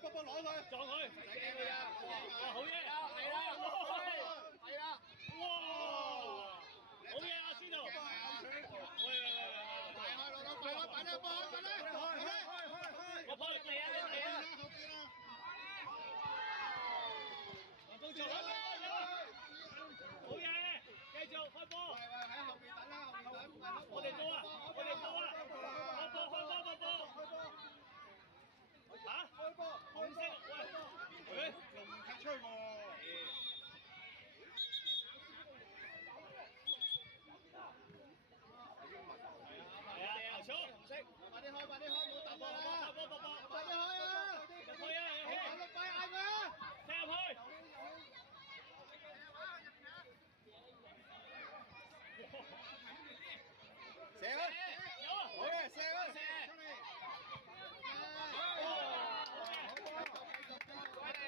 波波攞佢，撞佢，使驚佢啊！哇，好嘢，係啦，係啦，哇，好嘢啊，司徒，喂，快開老豆，快開，快啲波，快啲，開，我幫你嚟啊，嚟啊，到場啦，好嘢，繼續開波，喂，喺後面等啦，後面等，我哋到啊，我哋到啊，開波。嚇！開波！紅色，喂，仲唔踢出去喎？係啊，牛草紅色，快啲開，快啲開，唔好等我啦！波，快啲開啊！入去啊！快嗌佢啊！踢入去！射啊！好嘅，射啊！射！好，快啲！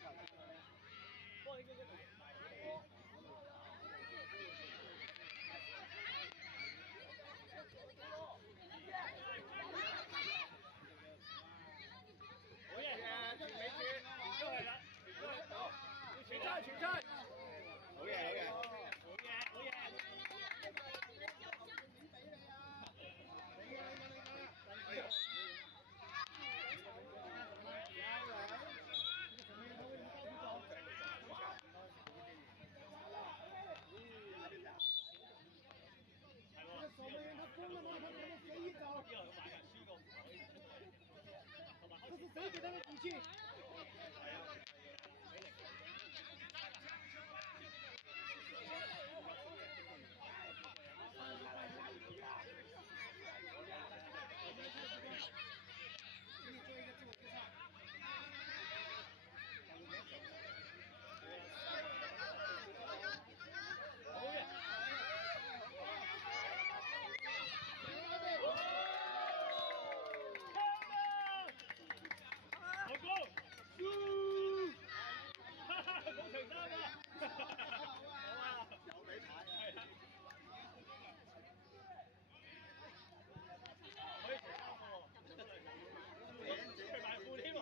好嘢，全尾住，全出去啦，全出去，好，全出，全出，好嘢，好嘢，好嘢，好嘢。守门员他攻了吗？他可能随意找。这是谁给他的底气？请你做一个自我介绍。好嘢！好高！冇長衫啊！好啊！有比牌啊！可以除衫喎，除埋褲添喎。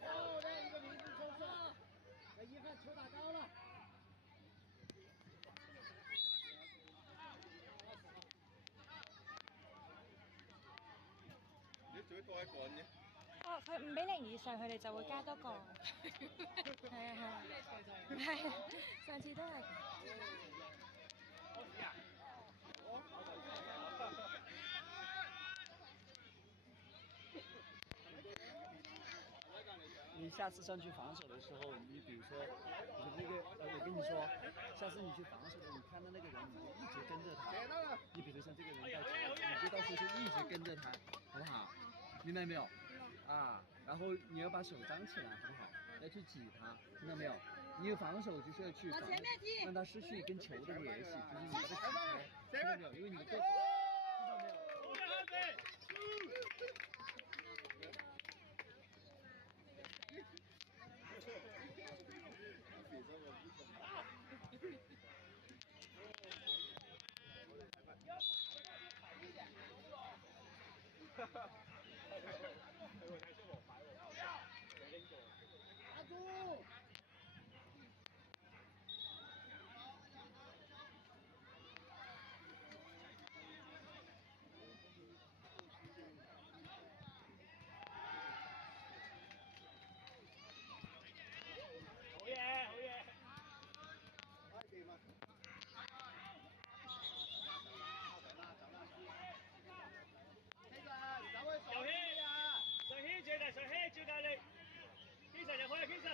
漂亮一个名字抽射，很遗憾球打高了。你做多一個嘅。哦，佢5比0以上，佢哋就會加多個。係啊係。係，上次都係。你下次上去防守的时候，你比如说，我跟你说，下次你去防守的，你看到那个人，你就一直跟着他。你比如像这个人带球，你就到时候就一直跟着他，好不好？明白没有？啊，然后你要把手张起来，好不好？要去挤他，听到没有？你有防守就是要去防，让他失去跟球的联系，就是你把他挤开，听到没有？因为你的个子，听到没有？打住！好嘢，好嘢！快掂啊！上軒住大，上軒住大力，基神入去啊，基神！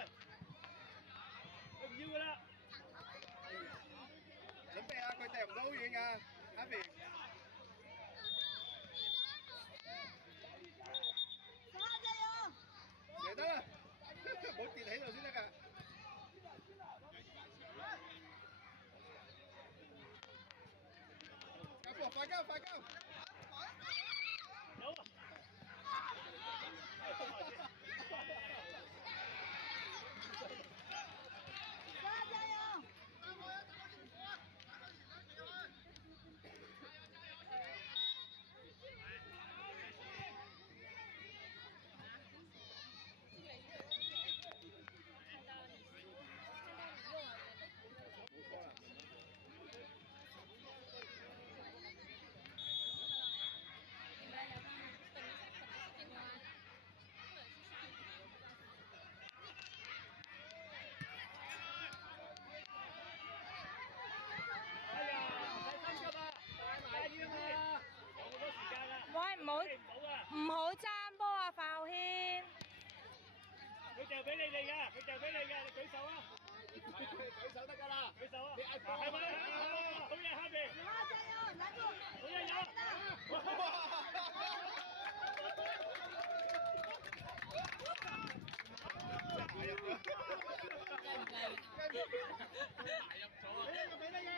佢唔要噶啦。準備啊！佢掟唔到好遠㗎，阿邊。射得啦，唔好跌喺度先得㗎。快波，快交，快交！有啊！加油！喂，唔好爭波啊，范軒！佢掉俾你哋㗎，佢掉俾你㗎，你舉手啊！舉手得㗎啦，舉手啊！你嗌波係咪？好嘢，下邊！加油！拿住！好嘢，排入咗，排入咗啊！有！俾你㗎！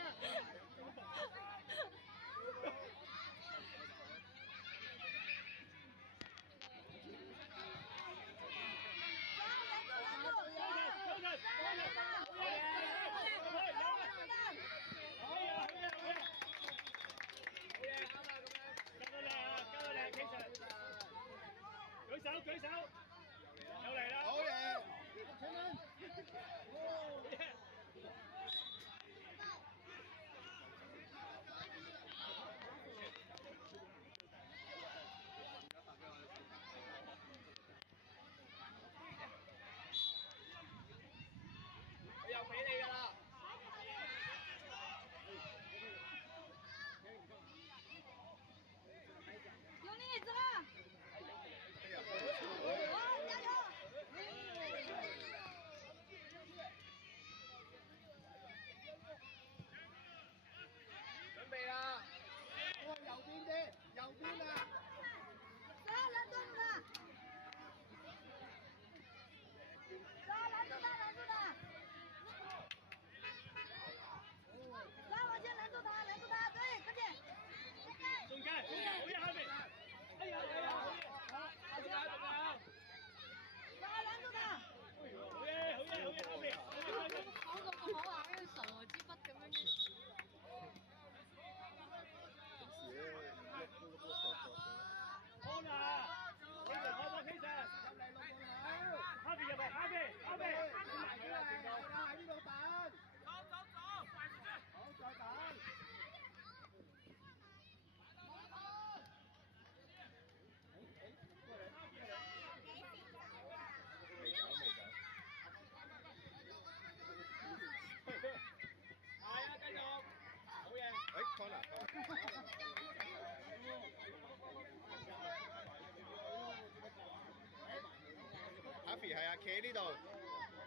啊，企喺呢度，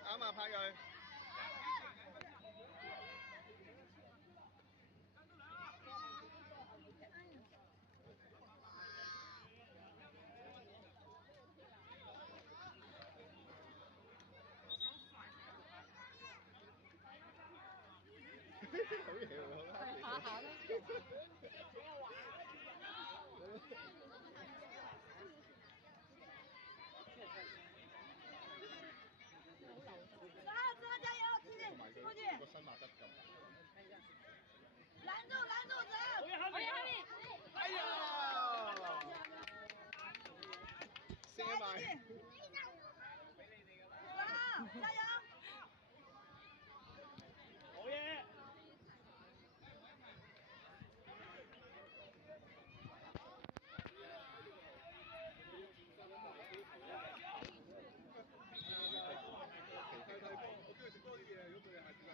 啱啊，拍佢。好嘢喎！下下都。加油，出去，出去！個身馬得咁。攔住，攔住，走！我要下面。哎呀！射埋。好，加油！好嘢！我中意食多啲嘢，如果佢哋下次收球。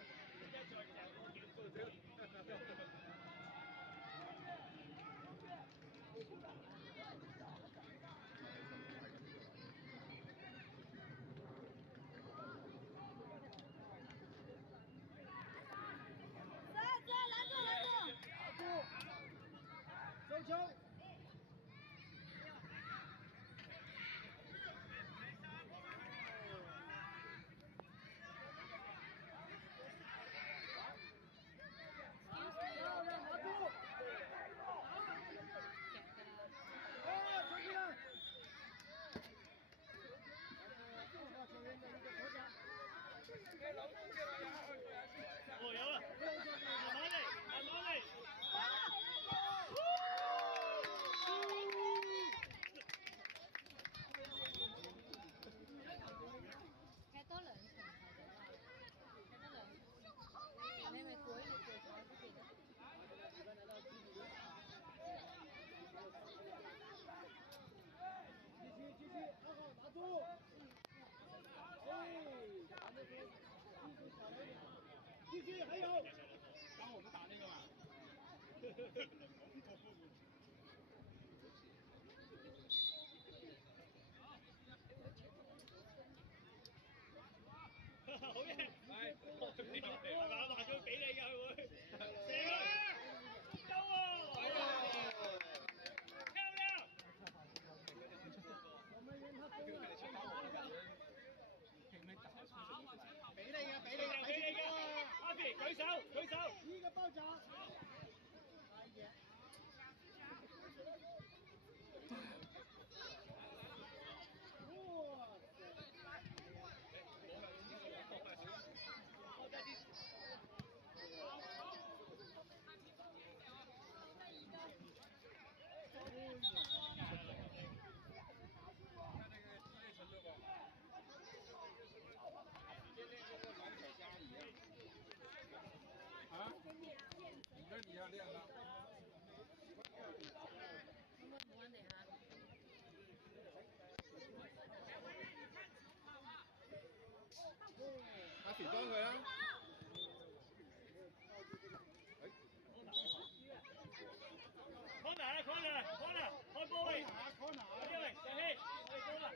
哦，有啦，慢慢嚟，慢慢嚟。踢多兩場就得啦，踢多兩場。你係咪攰？你攰咗都記得。继续，好好拿住。继续，还有。帮我们打那个嘛。好嘢！係，話咗俾你㗎，佢會射啊！夠喎！漂亮！俾你嘅，俾你嘅，俾你嘅。阿 B 舉手，舉手。一個爆炸。阿肥幫佢啦。corner，開波位，因為上氣，開波啦。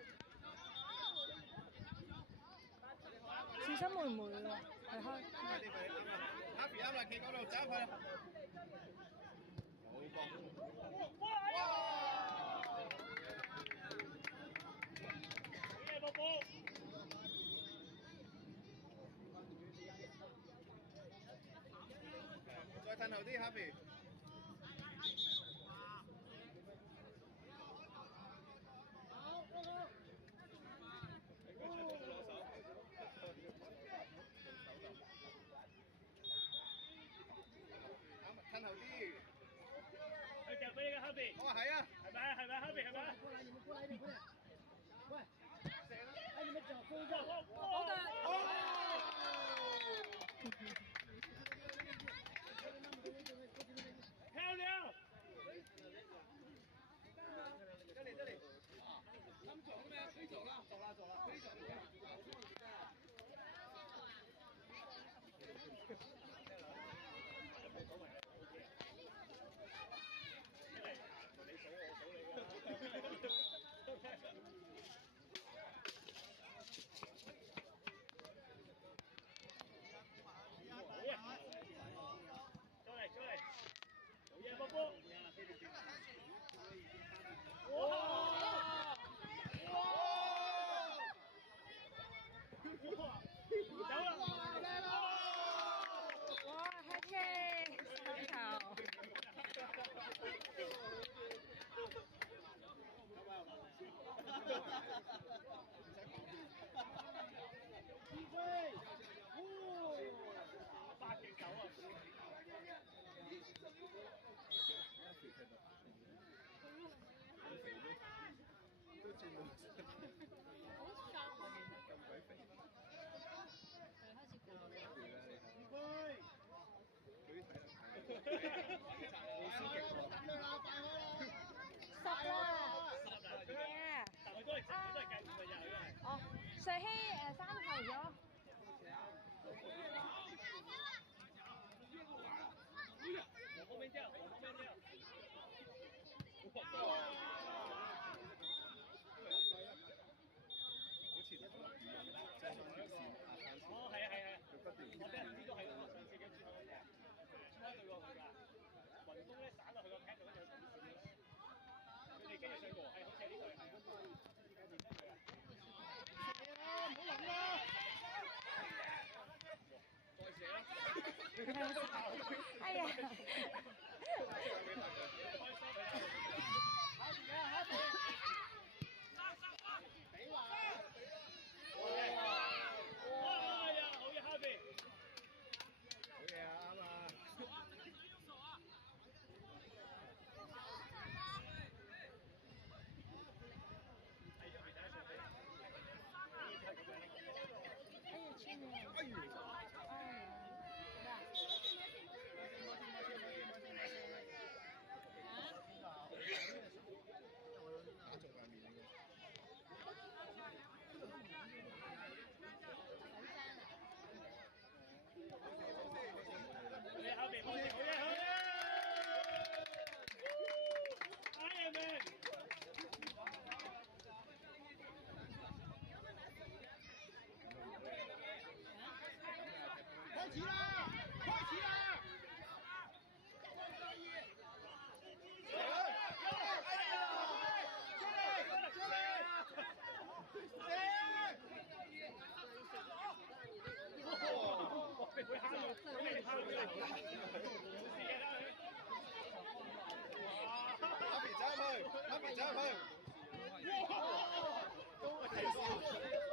小心妹妹喎，係開。阿肥啱啦，企嗰度走佢。好波。哇！好嘢，波波。再褪後啲，Happy。褪後啲。佢夾俾你嘅 Happy。我話係啊。係咪Happy係咪？過來，你們過來一點，快點。喂，哎，你們腳收一下。好嘅。我俾人知道係上次嘅轉開對過佢㗎，雲峰咧散落去個 cap 度，跟住佢咁閃咗。佢哋跟住上過，係好似係呢隊係啊。唔好諗啦！再射啦！哎呀！開始啦！開始啦！媽咪走入去，媽咪走入去。哇！